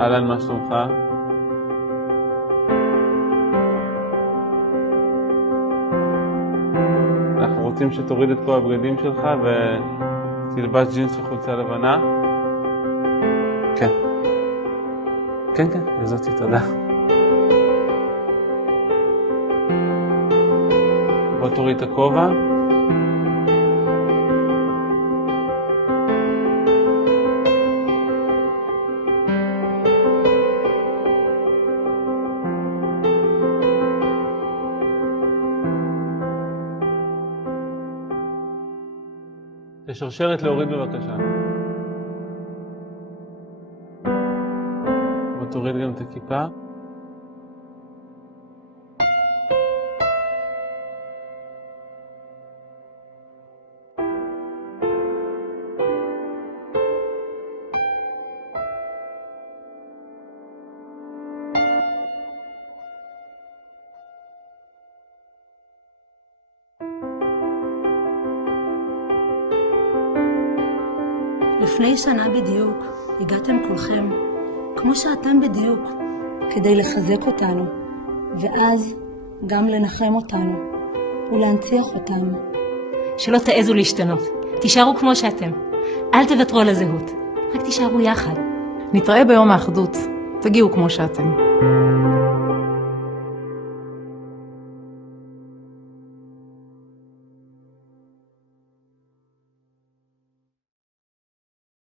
אהלן, מה שלומך? אנחנו רוצים שתוריד את כל הבגדים שלך ותלבש ג'ינס וחולצה לבנה. כן. כן, כן, וזאתי, תודה. בוא תוריד את הכובע. את השרשרת להוריד בבקשה. בוא תוריד גם את הכיפה. לפני שנה בדיוק הגעתם כולכם, כמו שאתם בדיוק, כדי לחזק אותנו, ואז גם לנחם אותנו ולהנציח אותנו. שלא תעזו להשתנות, תישארו כמו שאתם. אל תוותרו על הזהות, רק תישארו יחד. נתראה ביום האחדות, תגיעו כמו שאתם.